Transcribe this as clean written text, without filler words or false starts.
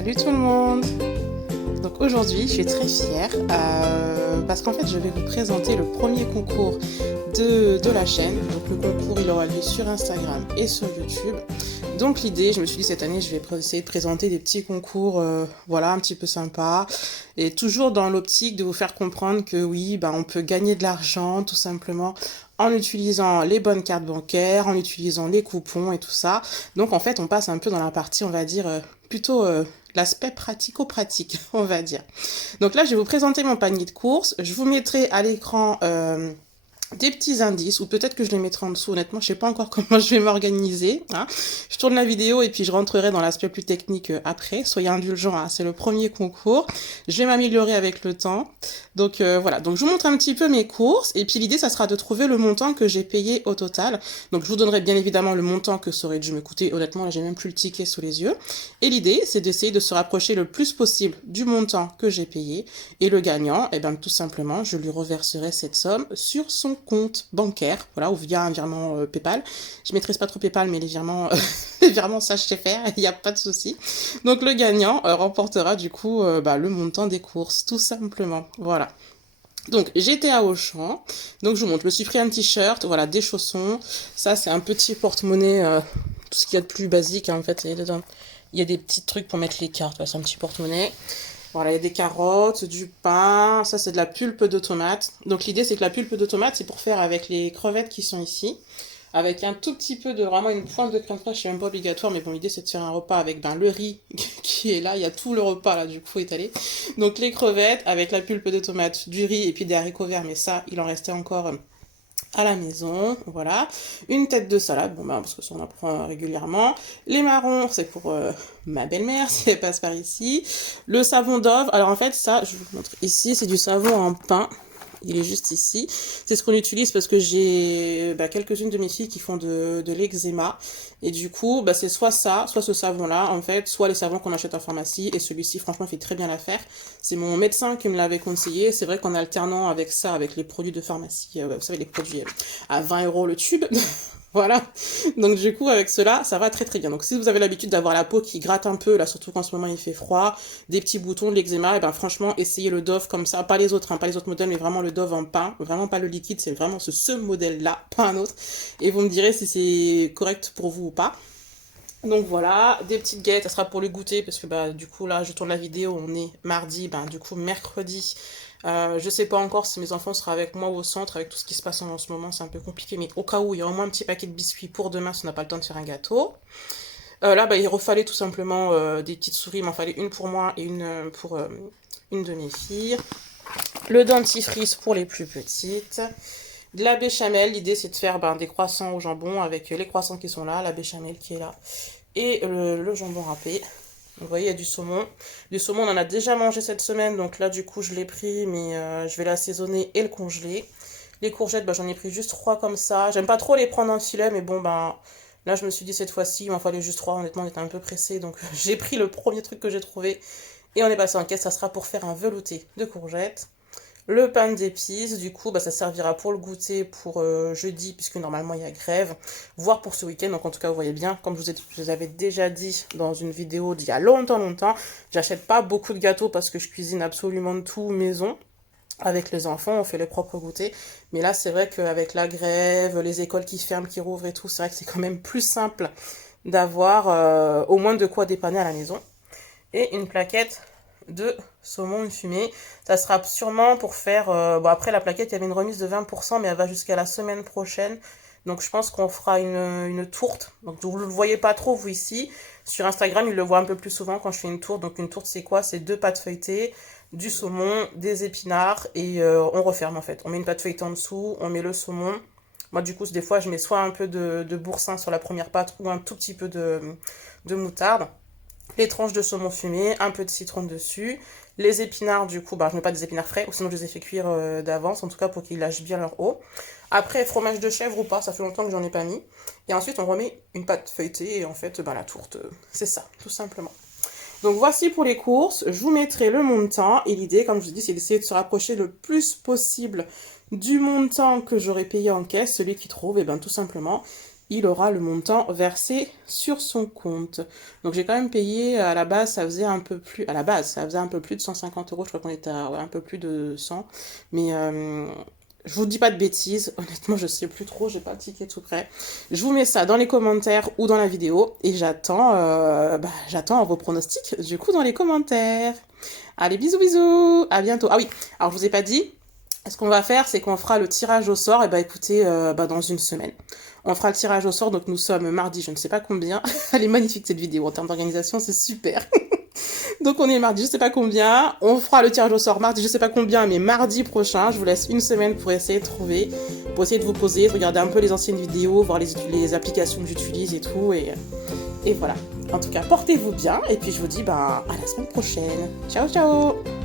Salut tout le monde! Donc aujourd'hui, je suis très fière parce qu'en fait, je vais vous présenter le premier concours de la chaîne. Donc le concours, il aura lieu sur Instagram et sur YouTube. Donc l'idée, je me suis dit cette année, je vais essayer de présenter des petits concours, voilà, un petit peu sympas. Et toujours dans l'optique de vous faire comprendre que oui, bah, on peut gagner de l'argent tout simplement en utilisant les bonnes cartes bancaires, en utilisant les coupons et tout ça. Donc en fait, on passe un peu dans la partie, on va dire, plutôt l'aspect pratico-pratique, on va dire. Donc là, je vais vous présenter mon panier de courses. Je vous mettrai à l'écran des petits indices, ou peut-être que je les mettrai en dessous, honnêtement, je sais pas encore comment je vais m'organiser, hein. Je tourne la vidéo et puis je rentrerai dans l'aspect plus technique après, soyez indulgents, hein. C'est le premier concours, je vais m'améliorer avec le temps, donc voilà, donc je vous montre un petit peu mes courses, et puis l'idée, ça sera de trouver le montant que j'ai payé au total, donc je vous donnerai bien évidemment le montant que ça aurait dû me coûter, honnêtement, là j'ai même plus le ticket sous les yeux, et l'idée, c'est d'essayer de se rapprocher le plus possible du montant que j'ai payé, et le gagnant, eh ben tout simplement, je lui reverserai cette somme sur son compte bancaire, voilà, ou via un virement PayPal. Je maîtrise pas trop PayPal, mais les virements, les virements, ça je sais faire, il n'y a pas de souci. Donc le gagnant remportera du coup le montant des courses, tout simplement. Voilà. Donc j'étais à Auchan, donc je vous montre, je me suis pris un t-shirt, voilà, des chaussons, ça c'est un petit porte-monnaie, tout ce qu'il y a de plus basique, hein, en fait, il y a des petits trucs pour mettre les cartes, voilà, c'est un petit porte-monnaie. Voilà, il y a des carottes, du pain, ça c'est de la pulpe de tomate. Donc l'idée c'est que la pulpe de tomate c'est pour faire avec les crevettes qui sont ici, avec un tout petit peu de, vraiment une pointe de crème fraîche, c'est même pas obligatoire, mais bon l'idée c'est de faire un repas avec le riz qui est là, il y a tout le repas là du coup étalé. Donc les crevettes avec la pulpe de tomate, du riz et puis des haricots verts, mais ça il en restait encore à la maison, voilà. Une tête de salade, bon bah parce que ça on en prend régulièrement. Les marrons, c'est pour ma belle-mère si elle passe par ici. Le savon Dove, alors en fait ça, je vous montre ici, c'est du savon en pain. Il est juste ici. C'est ce qu'on utilise parce que j'ai quelques-unes de mes filles qui font de l'eczéma. Et du coup, c'est soit ça, soit ce savon-là, en fait, soit les savons qu'on achète en pharmacie. Et celui-ci, franchement, fait très bien l'affaire. C'est mon médecin qui me l'avait conseillé. C'est vrai qu'en alternant avec ça, avec les produits de pharmacie, vous savez, les produits à 20 € le tube, voilà. Donc du coup, avec cela, ça va très très bien. Donc si vous avez l'habitude d'avoir la peau qui gratte un peu, là surtout qu'en ce moment il fait froid, des petits boutons, de l'eczéma, et ben franchement, essayez le Dove comme ça, pas les autres, hein, pas les autres modèles, mais vraiment le Dove en pain, vraiment pas le liquide, c'est vraiment ce modèle-là, pas un autre. Et vous me direz si c'est correct pour vous ou pas. Donc voilà, des petites galettes, ça sera pour le goûter, parce que du coup là, je tourne la vidéo, on est mardi, du coup mercredi. Je sais pas encore si mes enfants seront avec moi ou au centre, avec tout ce qui se passe en ce moment, c'est un peu compliqué, mais au cas où, il y a au moins un petit paquet de biscuits pour demain si on n'a pas le temps de faire un gâteau. Là, il refallait tout simplement des petites souris, il m'en fallait une pour moi et une pour une de mes filles. Le dentifrice pour les plus petites. De la béchamel, l'idée c'est de faire des croissants au jambon avec les croissants qui sont là, la béchamel qui est là, et le jambon râpé. Vous voyez, il y a du saumon. Du saumon, on en a déjà mangé cette semaine, donc là, du coup, je l'ai pris, mais je vais l'assaisonner et le congeler. Les courgettes, j'en ai pris juste 3 comme ça. J'aime pas trop les prendre en filet, mais bon, là, je me suis dit cette fois-ci, il m'en fallait juste 3. Honnêtement, on était un peu pressé, donc j'ai pris le premier truc que j'ai trouvé. Et on est passé en caisse, ça sera pour faire un velouté de courgettes. Le pain d'épices, du coup, ça servira pour le goûter pour jeudi, puisque normalement il y a grève, voire pour ce week-end. Donc en tout cas, vous voyez bien, comme je vous avais déjà dit dans une vidéo d'il y a longtemps, j'achète pas beaucoup de gâteaux parce que je cuisine absolument de tout maison. Avec les enfants, on fait les propres goûters. Mais là, c'est vrai qu'avec la grève, les écoles qui ferment, qui rouvrent et tout, c'est vrai que c'est quand même plus simple d'avoir au moins de quoi dépanner à la maison. Et une plaquette de saumon fumé. Ça sera sûrement pour faire... après la plaquette, il y avait une remise de 20%, mais elle va jusqu'à la semaine prochaine. Donc je pense qu'on fera une tourte. Donc vous ne le voyez pas trop, vous, ici. Sur Instagram, ils le voient un peu plus souvent quand je fais une tourte. Donc une tourte, c'est quoi? C'est 2 pâtes feuilletées, du saumon, des épinards, et on referme, en fait. On met une pâte feuilletée en dessous, on met le saumon. Moi, du coup, des fois, je mets soit un peu de boursin sur la première pâte, ou un tout petit peu de moutarde. Les tranches de saumon fumé, un peu de citron dessus. Les épinards, du coup, je mets pas des épinards frais, ou sinon je les ai fait cuire d'avance, en tout cas pour qu'ils lâchent bien leur eau. Après, fromage de chèvre ou pas, ça fait longtemps que j'en ai pas mis. Et ensuite, on remet une pâte feuilletée, et en fait, la tourte, c'est ça, tout simplement. Donc voici pour les courses, je vous mettrai le montant, et l'idée, comme je vous dis, c'est d'essayer de se rapprocher le plus possible du montant que j'aurais payé en caisse, celui qui trouve, et tout simplement, il aura le montant versé sur son compte. Donc j'ai quand même payé, à la base, ça faisait un peu plus, à la base, ça faisait un peu plus de 150 euros, je crois qu'on était à ouais, un peu plus de 100. Mais je vous dis pas de bêtises, honnêtement, je sais plus trop, j'ai pas le ticket tout près. Je vous mets ça dans les commentaires ou dans la vidéo et j'attends vos pronostics du coup dans les commentaires. Allez, bisous bisous, à bientôt. Ah oui, alors je vous ai pas dit, ce qu'on va faire, c'est qu'on fera le tirage au sort, et bah écoutez, dans une semaine. On fera le tirage au sort, donc nous sommes mardi, je ne sais pas combien. Elle est magnifique cette vidéo, en termes d'organisation, c'est super. Donc on est mardi, je sais pas combien. On fera le tirage au sort mardi, je sais pas combien, mais mardi prochain. Je vous laisse une semaine pour essayer de trouver, pour essayer de vous poser, de regarder un peu les anciennes vidéos, voir les applications que j'utilise et tout. Et voilà. En tout cas, portez-vous bien, et puis je vous dis à la semaine prochaine. Ciao, ciao!